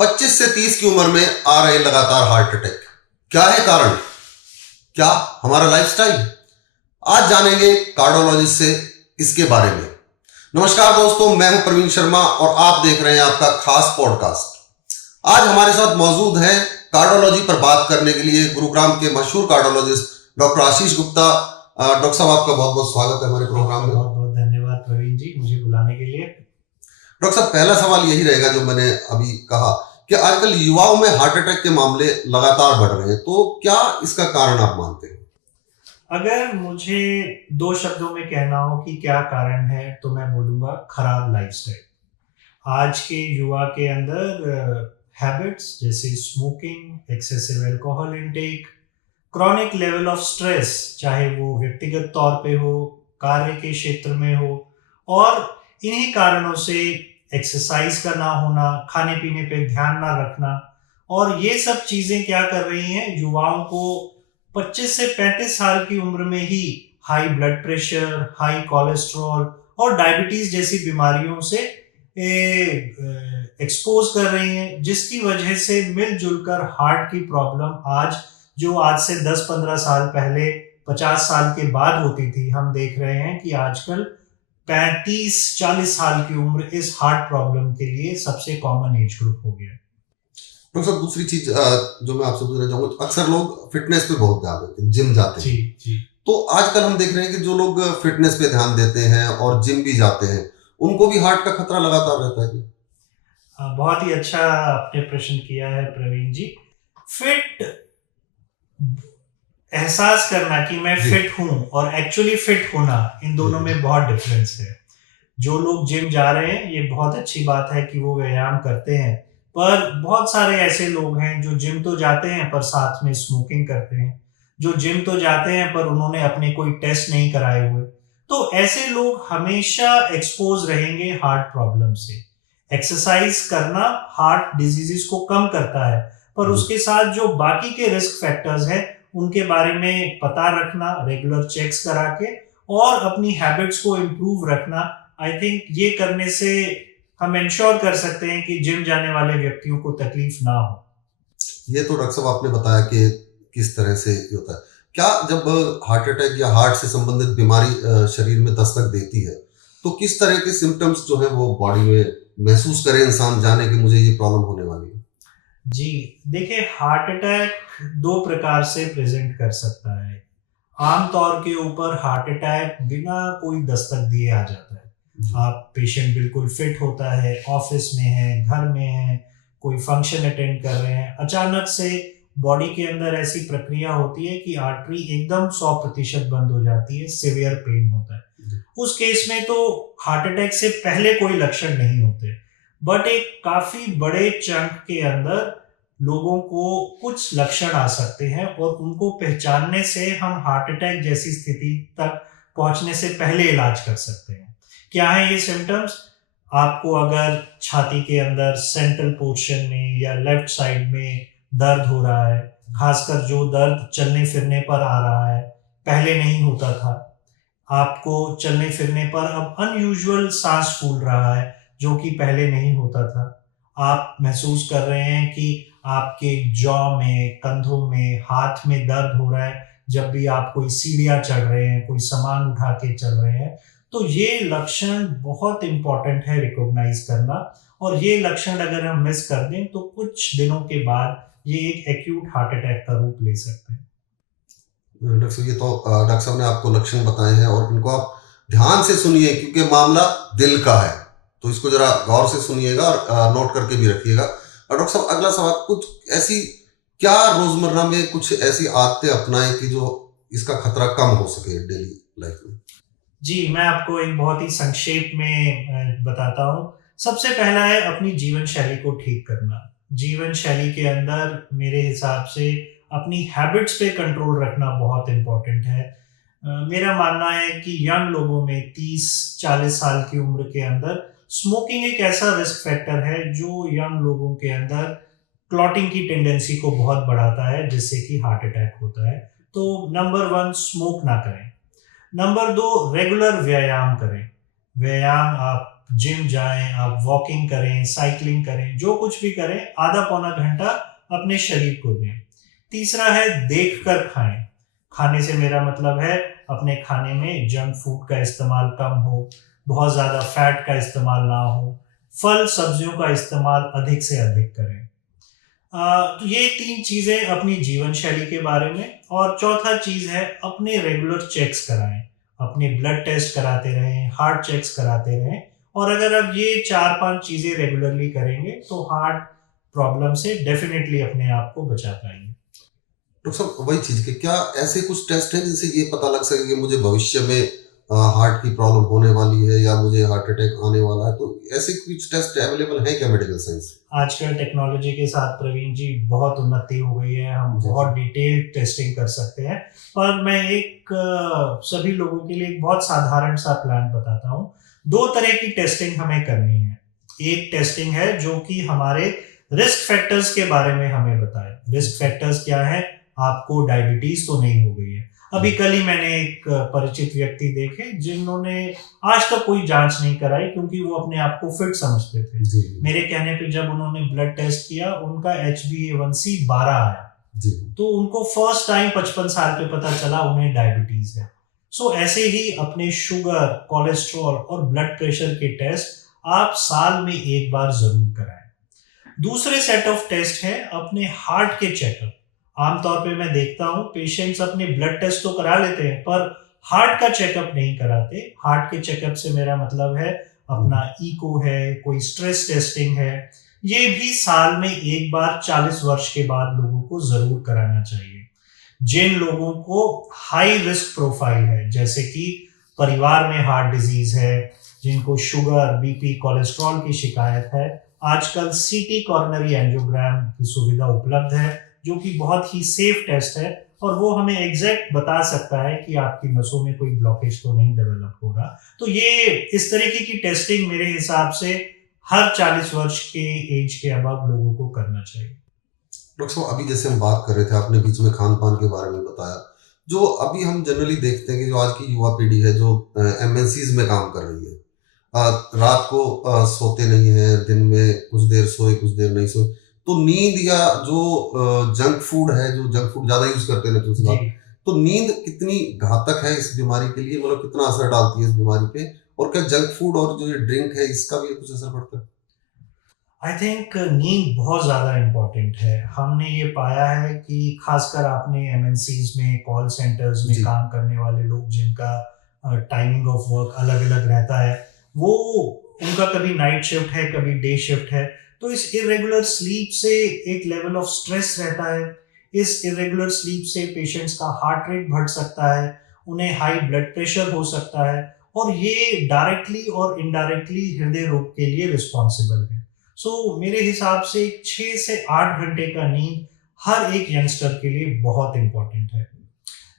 25 से 30 की उम्र में आ रहे लगातार हार्ट अटैक, क्या है कारण? क्या हमारा लाइफस्टाइल? आज जानेंगे कार्डियोलॉजिस्ट से इसके बारे में। नमस्कार दोस्तों, मैं हूं प्रवीण शर्मा और आप देख रहे हैं आपका खास पॉडकास्ट। आज हमारे साथ मौजूद हैं कार्डियोलॉजी पर बात करने के लिए गुरुग्राम के मशहूर cardiologist doctor Ashish Gupta. Doctor साहब, आपका बहुत बहुत स्वागत है हमारे प्रोग्राम में। बहुत बहुत धन्यवाद प्रवीण जी, मुझे बुलाने के लिए। डॉक्टर साहब, पहला सवाल यही रहेगा जो मैंने अभी कहा कि आजकल युवाओं में हार्ट अटैक के मामले लगातार बढ़ रहे हैं, तो क्या इसका कारण आप मानते हैं? अगर मुझे दो शब्दों में कहना हो कि क्या कारण है, तो मैं बोलूँगा खराब लाइफस्टाइल। आज के युवा के अंदर हैबिट्स जैसे smoking, excessive alcohol intake, chronic level of stress, चाहे वो व्यक्तिगत तौर पे हो, कार्य के क्षेत्र में हो, और इन्हीं कारणों से एक्सरसाइज का ना होना, खाने पीने पे ध्यान ना रखना, और ये सब चीज़ें क्या कर रही हैं, युवाओं को 25 से 35 साल की उम्र में ही high blood pressure, high cholesterol और डायबिटीज जैसी बीमारियों से एक्सपोज कर रही हैं, जिसकी वजह से मिलजुल कर हार्ट की प्रॉब्लम आज से 10-15 साल पहले 50 साल के बाद होती थी, हम देख रहे हैं कि आजकल 35-40 साल की उम्र इस हार्ट प्रॉब्लम के लिए सबसे कॉमन एज ग्रुप हो गया। डॉक्टर साहब, दूसरी चीज जो मैं आपसे पूछना चाहूंगा, अक्सर लोग फिटनेस पे बहुत ध्यान देते हैं, जिम जाते हैं। जी जी। तो आजकल हम देख रहे हैं कि जो लोग फिटनेस पे ध्यान देते हैं और जिम भी जाते हैं, उनको भी हार्ट का खतरा लगातार रहता है। बहुत ही अच्छा आपने प्रश्न किया है प्रवीण जी। फिट एहसास करना कि मैं फिट हूं और एक्चुअली फिट होना, इन दोनों में बहुत डिफरेंस है। जो लोग जिम जा रहे हैं, ये बहुत अच्छी बात है कि वो व्यायाम करते हैं, पर बहुत सारे ऐसे लोग हैं जो जिम तो जाते हैं पर साथ में स्मोकिंग करते हैं, जो जिम तो जाते हैं पर उन्होंने अपने कोई टेस्ट नहीं कराए हुए। तो ऐसे लोग हमेशा एक्सपोज रहेंगे हार्ट प्रॉब्लम से। एक्सरसाइज करना हार्ट डिजीजेस को कम करता है, पर उसके साथ जो बाकी के रिस्क फैक्टर्स हैं, उनके बारे में पता रखना, रेगुलर चेक्स करा के और अपनी हैबिट्स को इम्प्रूव रखना, आई थिंक ये करने से हम इंश्योर कर सकते हैं कि जिम जाने वाले व्यक्तियों को तकलीफ ना हो। ये तो डॉक्टर साहब आपने बताया कि किस तरह से होता है। क्या जब हार्ट अटैक या हार्ट से संबंधित बीमारी शरीर में दस्तक देती है, तो किस तरह के सिम्टम्स जो है वो बॉडी में महसूस करे इंसान, जाने कि मुझे ये प्रॉब्लम होने वाली है? जी, देखिए, हार्ट अटैक दो प्रकार से प्रेजेंट कर सकता है। आमतौर के ऊपर हार्ट अटैक बिना कोई दस्तक दिए आ जाता है। आप पेशेंट बिल्कुल फिट होता है, ऑफिस में है, घर में है, कोई फंक्शन अटेंड कर रहे हैं, अचानक से बॉडी के अंदर ऐसी प्रक्रिया होती है कि आर्टरी एकदम 100% बंद हो जाती है, सिवियर पेन होता है। उस केस में तो हार्ट अटैक से पहले कोई लक्षण नहीं होते, बट एक काफी बड़े चंक के अंदर लोगों को कुछ लक्षण आ सकते हैं, और उनको पहचानने से हम हार्ट अटैक जैसी स्थिति तक पहुंचने से पहले इलाज कर सकते हैं। क्या है ये सिम्टम्स? आपको अगर छाती के अंदर सेंट्रल पोर्शन में या लेफ्ट साइड में दर्द हो रहा है, खासकर जो दर्द चलने फिरने पर आ रहा है, पहले नहीं होता था, आपको चलने फिरने पर अब अनयूजुअल सांस फूल रहा है जो कि पहले नहीं होता था, आप महसूस कर रहे हैं कि आपके जॉ में, कंधों में, हाथ में दर्द हो रहा है जब भी आप कोई सीढ़ियाँ चढ़ रहे हैं, कोई सामान उठा के चल रहे हैं, तो ये लक्षण बहुत इंपॉर्टेंट है रिकॉग्नाइज करना। और ये लक्षण अगर हम मिस कर दें तो कुछ दिनों के बाद ये एक एक्यूट हार्ट अटैक का रूप ले सकते हैं। डॉक्टर साहब, ये तो डॉक्टर साहब ने आपको लक्षण बताए हैं और इनको आप ध्यान से सुनिए, क्योंकि मामला दिल का है, तो इसको जरा गौर से सुनिएगा और नोट करके भी रखिएगा। और डॉक्टर साहब, अगला सवाल, कुछ ऐसी क्या रोजमर्रा में कुछ ऐसी आदतें अपनाएं कि जो इसका खतरा कम हो सके डेली लाइफ में? जी, मैं आपको एक बहुत ही संक्षेप में बताता हूँ। सबसे पहला है अपनी जीवन शैली को ठीक करना। जीवन शैली के अंदर मेरे हिसाब से अपनी हैबिट्स पे कंट्रोल रखना बहुत इम्पोर्टेंट है। मेरा मानना है कि यंग लोगों में 30-40 साल की उम्र के अंदर स्मोकिंग एक ऐसा रिस्क फैक्टर है जो यंग लोगों के अंदर क्लॉटिंग की टेंडेंसी को बहुत बढ़ाता है, जिससे कि हार्ट अटैक होता है। तो नंबर 1, स्मोक ना करें। नंबर 2, रेगुलर व्यायाम करें। व्यायाम आप जिम जाएं, आप वॉकिंग करें, साइकिलिंग करें, जो कुछ भी करें, आधा पौना घंटा अपने शरीर को दें। तीसरा है देख कर खाएं। खाने से मेरा मतलब है अपने खाने में जंक फूड का इस्तेमाल कम हो, बहुत ज़्यादा फैट का इस्तेमाल ना हो, फल सब्जियों का इस्तेमाल अधिक से अधिक करें। तो ये 3 चीज़ें अपनी जीवन शैली के बारे में। और चौथा चीज़ है अपने रेगुलर चेक्स कराएं, अपने ब्लड टेस्ट कराते रहें, हार्ट चेक्स कराते रहें। और अगर आप ये 4-5 चीज़ें रेगुलरली करेंगे तो हार्ट प्रॉब्लम से डेफिनेटली अपने आप को बचा पाएंगे। डॉक्टर साहब वही चीज कि क्या ऐसे कुछ टेस्ट हैं जिनसे ये पता लग सके कि मुझे भविष्य में हार्ट की प्रॉब्लम होने वाली है या मुझे हार्ट अटैक आने वाला है, तो ऐसे कुछ टेस्ट अवेलेबल है क्या मेडिकल साइंस? आजकल टेक्नोलॉजी के साथ प्रवीण जी बहुत उन्नति हो गई है, हम बहुत डिटेल टेस्टिंग कर सकते हैं। पर मैं एक सभी लोगों के लिए एक बहुत साधारण सा प्लान बताता हूँ। 2 तरह की टेस्टिंग हमें करनी है। एक टेस्टिंग है जो कि हमारे रिस्क फैक्टर्स के बारे में हमें बताए। रिस्क फैक्टर्स क्या है? आपको डायबिटीज तो नहीं हो गई है। अभी कल ही मैंने एक परिचित व्यक्ति देखे जिन्होंने आज तक कोई जांच नहीं कराई क्योंकि वो अपने आप को फिट समझते थे। जी मेरे कहने पे जब उन्होंने ब्लड टेस्ट किया, उनका HbA1c 12 आया। जी तो उनको फर्स्ट टाइम 55 साल पे पता चला उन्हें डायबिटीज है। सो ऐसे ही अपने शुगर, कोलेस्ट्रॉल और ब्लड प्रेशर के टेस्ट आप साल में एक बार जरूर कराएं। दूसरे सेट ऑफ टेस्ट है अपने हार्ट के चेकअप। आमतौर पे मैं देखता हूँ पेशेंट्स अपने ब्लड टेस्ट तो करा लेते हैं पर हार्ट का चेकअप नहीं कराते। हार्ट के चेकअप से मेरा मतलब है अपना इको है, कोई स्ट्रेस टेस्टिंग है। ये भी साल में एक बार 40 वर्ष के बाद लोगों को जरूर कराना चाहिए। जिन लोगों को हाई रिस्क प्रोफाइल है, जैसे कि परिवार में हार्ट डिजीज है, जिनको शुगर, बीपी, कोलेस्ट्रॉल की शिकायत है, आजकल सीटी कॉरोनरी एंजियोग्राम की सुविधा उपलब्ध है जो कि बहुत ही सेफ टेस्ट है और वो हमें एग्जैक्ट बता सकता है कि आपकी नसों में कोई ब्लॉकेज तो नहीं डेवलप हो रहा। तो ये इस तरीके की टेस्टिंग मेरे हिसाब से हर 40 वर्ष के एज के अबव लोगों को करना चाहिए। डॉक्टर साहब अभी जैसे हम बात कर रहे थे, आपने बीच में खान पान के बारे में बताया। जो अभी हम जनरली देखते हैं कि जो आज की युवा पीढ़ी है जो एमएनसीज में काम कर रही है, रात को सोते नहीं है, दिन में कुछ देर सोए कुछ देर नहीं सोए, तो नींद या जो जंक फूड है, जो जंक फूड ज्यादा यूज करते हैं तुलसी बात, तो नींद कितनी घातक है इस बीमारी के लिए, मतलब कितना असर डालती है इस बीमारी पे, और क्या जंक फूड और जो ये ड्रिंक है इसका भी कुछ असर पड़ता है? आई थिंक नींद बहुत ज़्यादा इम्पोर्टेंट है। हमने ये पाया है कि खासकर आपने एमएनसीज में, कॉल सेंटर्स में जी काम करने वाले लोग जिनका टाइमिंग ऑफ वर्क अलग अलग रहता है, वो उनका कभी नाइट शिफ्ट है, कभी डे शिफ्ट है। तो इस इरेगुलर स्लीप से एक लेवल ऑफ स्ट्रेस रहता है। इस इरेगुलर स्लीप से पेशेंट्स का हार्ट रेट बढ़ सकता है, उन्हें हाई ब्लड प्रेशर हो सकता है और ये डायरेक्टली और इनडायरेक्टली हृदय रोग के लिए रिस्पॉन्सिबल है। मेरे हिसाब से 6 से 8 घंटे का नींद हर एक यंगस्टर के लिए बहुत इंपॉर्टेंट है।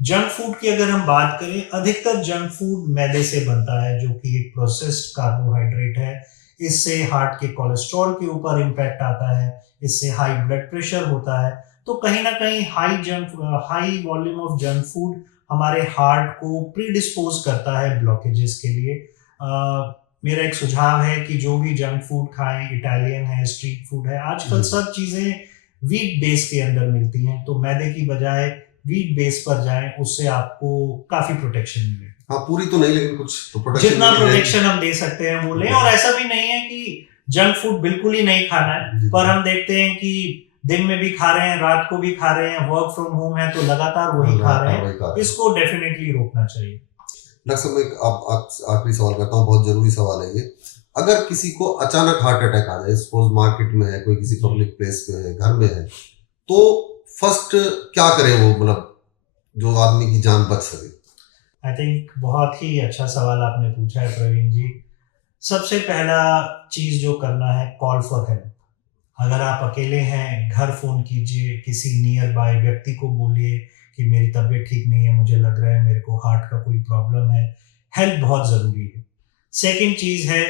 जंक फूड की अगर हम बात करें, अधिकतर जंक फूड मैदे से बनता है जो कि एक प्रोसेस्ड कार्बोहाइड्रेट है। इससे हार्ट के कोलेस्ट्रॉल के ऊपर इम्पैक्ट आता है, इससे हाई ब्लड प्रेशर होता है। तो कहीं ना कहीं high volume of junk food हमारे हार्ट को प्रीडिस्पोज करता है ब्लॉकेजेस के लिए। मेरा एक सुझाव है कि जो भी जंक फूड खाएं, इटालियन है, स्ट्रीट फूड है, आजकल सब चीजें वीट बेस के अंदर मिलती हैं, तो मैदे की बजाय वीट बेस पर जाएं, उससे आपको काफी प्रोटेक्शन मिलेगी। हाँ, पूरी तो नहीं लेकिन कुछ तो प्रोटेक्शन जितना प्रोटेक्शन हम दे सकते हैं वो लें। और ऐसा भी नहीं है कि जंक फूड बिल्कुल ही नहीं खाना है, पर हम देखते हैं कि दिन में भी खा रहे हैं, रात को भी खा रहे हैं, वर्क फ्रॉम होम है तो लगातार वही खा रहे हैं। इसको डेफिनेटली रोकना चाहिए। डॉक्टर साहब एक आखिरी सवाल करता हूँ, बहुत जरूरी सवाल है ये। अगर किसी को अचानक हार्ट अटैक आ जाए, सपोज मार्केट में है, कोई किसी पब्लिक प्लेस पे है, घर में है, तो फर्स्ट क्या करे वो, मतलब जो आदमी की जान बच सके? आई थिंक बहुत ही अच्छा सवाल आपने पूछा है प्रवीण जी। सबसे पहला चीज जो करना है, कॉल फॉर हेल्प। अगर आप अकेले हैं, घर फोन कीजिए, किसी नियर बाय व्यक्ति को बोलिए कि मेरी तबीयत ठीक नहीं है, मुझे लग रहा है मेरे को हार्ट का कोई प्रॉब्लम है। हेल्प बहुत जरूरी है। सेकंड चीज है,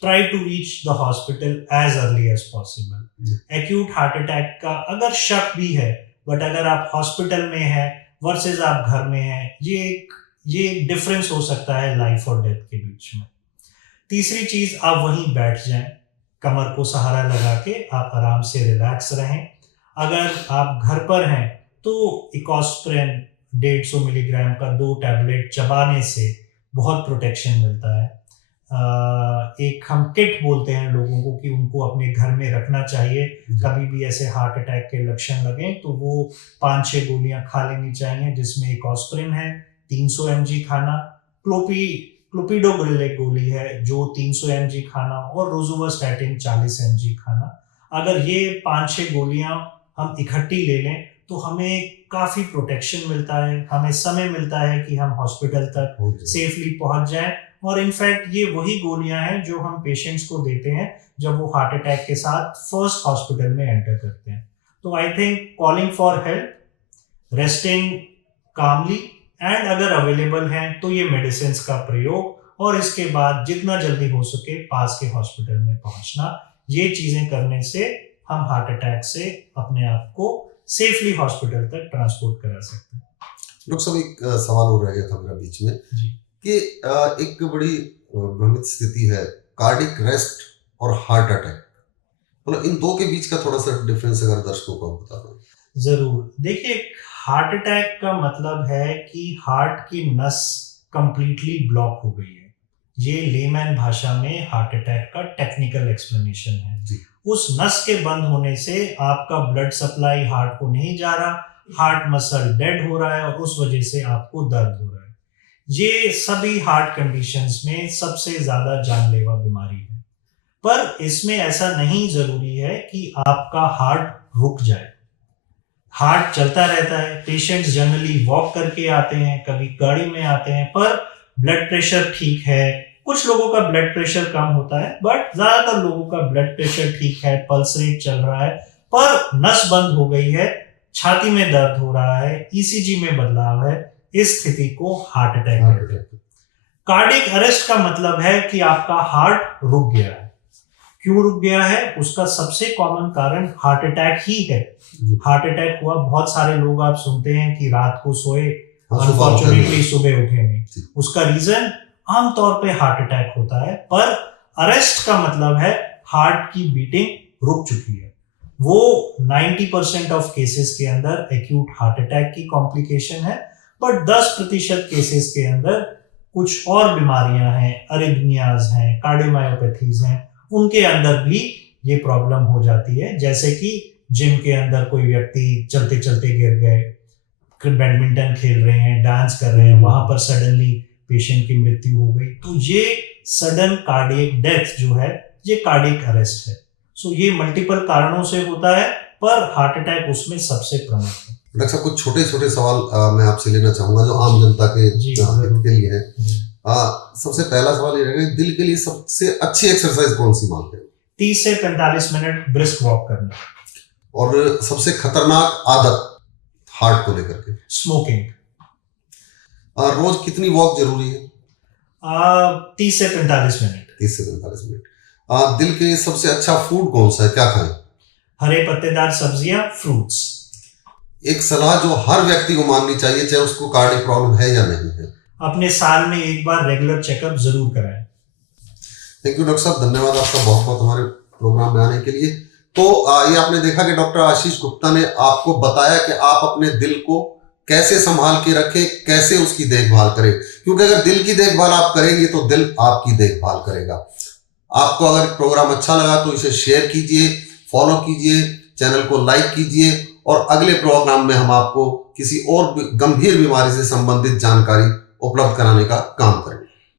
try to reach the hospital as early as possible. Acute heart attack का अगर शक भी है, बट अगर आप हॉस्पिटल में हैं वर्सेस आप घर में हैं, ये एक डिफरेंस हो सकता है लाइफ और डेथ के बीच में। तीसरी चीज, आप वहीं बैठ जाएं, कमर को सहारा लगा के आप आराम से रिलैक्स रहें। अगर आप घर पर हैं तो इकोस्प्रिन 150 मिलीग्राम का 2 टैबलेट चबाने से बहुत प्रोटेक्शन मिलता है। एक हम किट बोलते हैं लोगों को कि उनको अपने घर में रखना चाहिए, कभी भी ऐसे हार्ट अटैक के लक्षण लगे तो वो 5-6 गोलियां खा लेनी चाहिए, जिसमें इकोस्प्रिन है 300 mg खाना, क्लोपिडोग्रिल एक गोली है जो 300 mg खाना, और रोजुवास्टैटिन 40 mg खाना। अगर ये 5-6 गोलियां हम इकट्ठी ले लें तो हमें काफ़ी प्रोटेक्शन मिलता है, हमें समय मिलता है कि हम हॉस्पिटल तक सेफली पहुंच जाएं। और इनफैक्ट ये वही गोलियां हैं जो हम पेशेंट्स को देते हैं जब वो हार्ट अटैक के साथ फर्स्ट हॉस्पिटल में एंटर करते हैं। तो I think calling for help, resting calmly, and अगर अवेलेबल हैं तो ये मेडिसिन का प्रयोग, और इसके बाद जितना जल्दी हो सके पास के हॉस्पिटल में पहुंचना, ये चीजें करने से हम हार्ट अटैक से अपने आप को सेफली हॉस्पिटल तक ट्रांसपोर्ट करा सकते हैं। डॉक्टर साहब, एक सवाल हो रह गया था मेरा बीच में कि एक बड़ी भ्रमित स्थिति है कार्डिक रेस्ट और हार्ट अटैक, मतलब इन दो के बीच का थोड़ा सा डिफरेंस अगर दर्शकों को बता दें। जरूर। देखिए, हार्ट अटैक का मतलब है कि हार्ट की नस कंप्लीटली ब्लॉक हो गई है। ये लेमैन भाषा में हार्ट अटैक का टेक्निकल एक्सप्लेनेशन है जी। उस नस के बंद होने से आपका ब्लड सप्लाई हार्ट को नहीं जा रहा, हार्ट मसल डेड हो रहा है और उस वजह से आपको दर्द हो रहा है। ये सभी हार्ट कंडीशंस में सबसे ज्यादा जानलेवा बीमारी है, पर इसमें ऐसा नहीं जरूरी है कि आपका हार्ट रुक जाए। हार्ट चलता रहता है, पेशेंट्स जनरली वॉक करके आते हैं, कभी गाड़ी में आते हैं, पर ब्लड प्रेशर ठीक है। कुछ लोगों का ब्लड प्रेशर कम होता है, बट ज्यादातर लोगों का ब्लड प्रेशर ठीक है, पल्स रेट चल रहा है, पर नस बंद हो गई है, छाती में दर्द हो रहा है, ईसीजी में बदलाव है। इस स्थिति को हार्ट अटैक कहते हैं। कार्डिक अरेस्ट का मतलब है कि आपका हार्ट रुक गया है। क्यों रुक गया है? उसका सबसे कॉमन कारण हार्ट अटैक ही है। हार्ट अटैक हुआ, बहुत सारे लोग आप सुनते हैं कि रात को सोए, अनफॉर्चुनेटली सुबह उठे नहीं। उसका रीजन आमतौर पे हार्ट अटैक होता है, पर अरेस्ट का मतलब है हार्ट की बीटिंग रुक चुकी है। वो 90% ऑफ केसेस के अंदर एक्यूट हार्ट अटैक की कॉम्प्लिकेशन है, बट 10% केसेस के अंदर कुछ और बीमारियां हैं, अरिथमियाज हैं, कार्डियोमायोपैथीज हैं, उनके अंदर भी ये प्रॉब्लम हो जाती है। जैसे कि जिम के अंदर कोई व्यक्ति चलते चलते गिर गए, बैडमिंटन खेल रहे हैं, डांस कर रहे हैं, वहां पर सडनली पेशेंट की मृत्यु हो गई, तो ये सडन कार्डियक डेथ जो है, ये कार्डियक अरेस्ट है। सो ये मल्टीपल कारणों से होता है, पर हार्ट अटैक उसमें सबसे प्रमुख है। डॉक्टर साहब, कुछ छोटे छोटे सवाल मैं आपसे लेना चाहूंगा जो आम जनता के हित के लिए है। सबसे पहला सवाल ये रहेगा, दिल के लिए सबसे अच्छी एक्सरसाइज कौन सी मानते हैं? 30 से 45 मिनट ब्रिस्क वॉक करना। और सबसे खतरनाक आदत हार्ट को लेकर के? स्मोकिंग। रोज कितनी वॉक जरूरी है? 30 से 45 मिनट। 30 से 45 मिनट। दिल के लिए सबसे अच्छा फूड कौन सा है, क्या खाएं? हरे पत्तेदार सब्जियां, फ्रूट्स। एक सलाह जो हर व्यक्ति को माननी चाहिए, चाहे उसको कार्डियक प्रॉब्लम है या नहीं है? अपने साल में एक बार रेगुलर चेकअप जरूर कराएं। थैंक यू डॉक्टर साहब, धन्यवाद आपका बहुत बहुत हमारे प्रोग्राम में आने के लिए। तो ये आपने देखा कि डॉक्टर आशीष गुप्ता ने आपको बताया कि आप अपने दिल को कैसे संभाल के रखें, कैसे उसकी देखभाल करें, क्योंकि अगर दिल की देखभाल आप करेंगे तो दिल आपकी देखभाल करेगा। आपको अगर प्रोग्राम अच्छा लगा तो इसे शेयर कीजिए, फॉलो कीजिए, चैनल को लाइक कीजिए, और अगले प्रोग्राम में हम आपको किसी और गंभीर बीमारी से संबंधित जानकारी उपलब्ध कराने का काम करेंगे।